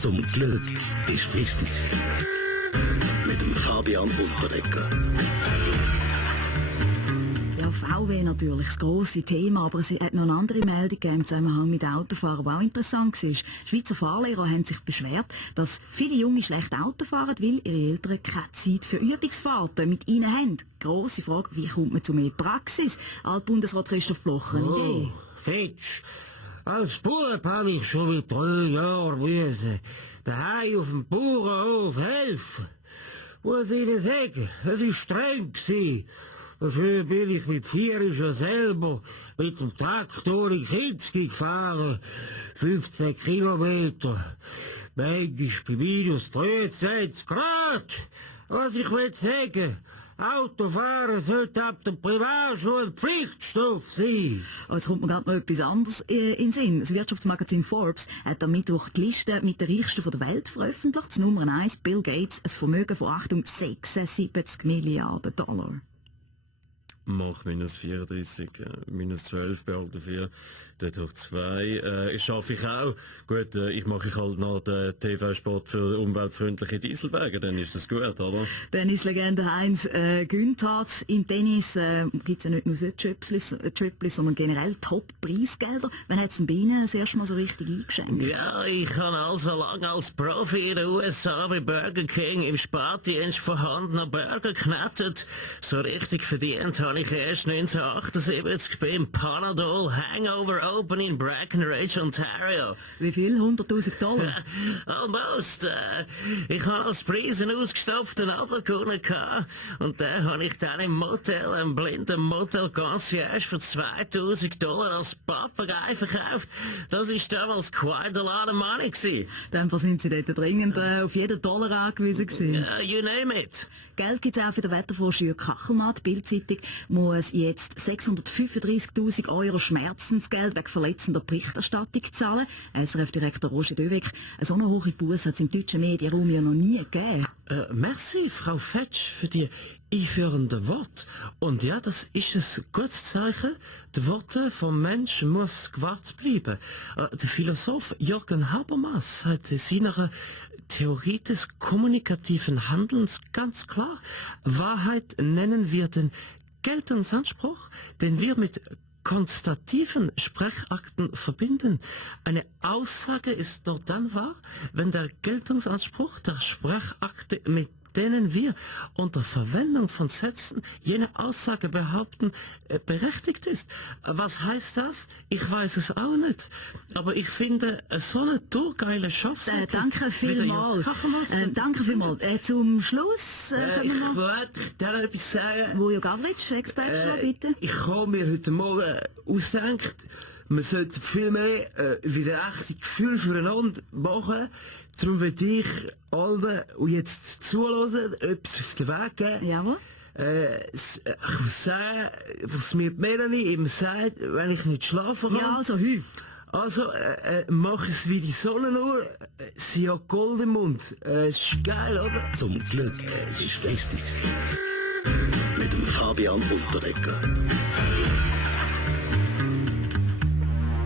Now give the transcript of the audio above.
Zum Glück ist wichtig. Mit dem Fabian Unterdecker. Ja, VW natürlich das grosse Thema, aber es hat noch eine andere Meldung im Zusammenhang mit Autofahren, die auch interessant war. Schweizer Fahrlehrer haben sich beschwert, dass viele Junge schlecht Auto fahren, weil ihre Eltern keine Zeit für Übungsfahrten mit ihnen haben. Grosse Frage, wie kommt man zu mehr Praxis? Altbundesrat Christoph Blocher. Oh, Fetsch. Als Bub habe ich schon mit 3 Jahren müssen daheim auf dem Bauernhof helfen. Muss ich Ihnen sagen, es war streng gewesen. Dafür bin ich mit 4 schon selber mit dem Traktor in Kinski gefahren. 15 Kilometer. Manchmal bei minus 23 Grad. Was ich will sagen, Autofahren sollte ab der Privatschule Pflichtstoff sein. Jetzt kommt mir gerade noch etwas anderes in den Sinn. Das Wirtschaftsmagazin Forbes hat am Mittwoch die Liste mit den Reichsten der Welt veröffentlicht. Nummer 1, Bill Gates, ein Vermögen von, Achtung, 76 Milliarden $. Mach minus 34, minus 12 bei Alter 4, dort hoch 2. Schaffe ich auch. Gut, ich mache halt noch den TV-Sport für umweltfreundliche Dieselwagen, dann ist das gut, oder? Tennislegende Heinz Günthardt. Im Tennis gibt es ja nicht nur so Triples, sondern generell Top-Preisgelder. Wann hat es bei Ihnen das erste Mal so richtig eingeschenkt? Ja, ich habe also lange als Profi in den USA bei Burger King im Spardienst vorhandener Burger geknettet. So richtig verdient habe ich erst 1978 beim Panadol Hangover Open in Breckenridge, Ontario. Wie viel? 100.000 $? Almost. Ich habe als Preis einen ausgestopften Adler gewonnen und den habe ich dann im Motel, einem blinden Motel Concierge für $2.000 als Papagei verkauft. Das ist damals quite a lot of money gewesen. Dann sind Sie dort dringend auf jeden Dollar angewiesen gewesen. You name it. Geld gibt es auch für den Wetterforscher Jürg Kachelmann. Die Bild-Zeitung muss jetzt 635.000 € Schmerzensgeld wegen verletzender Berichterstattung zahlen. SRF-Direktor Roger Döweg, so eine hohe Busse hat es im deutschen Medienraum ja noch nie gegeben. Merci, Frau Fetsch, für die einführenden Worte. Und ja, das ist ein gutes Zeichen. Die Worte vom Menschen muss gewahrt bleiben. Der Philosoph Jürgen Habermas hat in seiner Theorie des kommunikativen Handelns ganz klar: Wahrheit nennen wir den Geltungsanspruch, den wir mit konstativen Sprechakten verbinden. Eine Aussage ist nur dann wahr, wenn der Geltungsanspruch der Sprechakte, mit denen wir unter Verwendung von Sätzen jene Aussage behaupten, berechtigt ist. Was heißt das? Ich weiß es auch nicht. Aber ich finde, so eine tourgeile Schaffseite... Danke vielmals. Danke vielmals. Zum Schluss können wir noch... Ich darf etwas sagen. Vujo Gavric, Ex-Bachelor, bitte. Ich habe mir heute Morgen ausgedacht, man sollte viel mehr wieder echte Gefühl füreinander machen. Darum würde ich alle und jetzt zuhören, etwas auf den Weg geben. Jawohl. Ich muss sagen, was mir die Melanie eben sagt, wenn ich nicht schlafen kann. Ja, also hü. Also, mach es wie die Sonne nur. Sie hat Gold im Mund. Ist geil, oder? Zum Glück ist wichtig. Mit dem Fabian Unterdecker.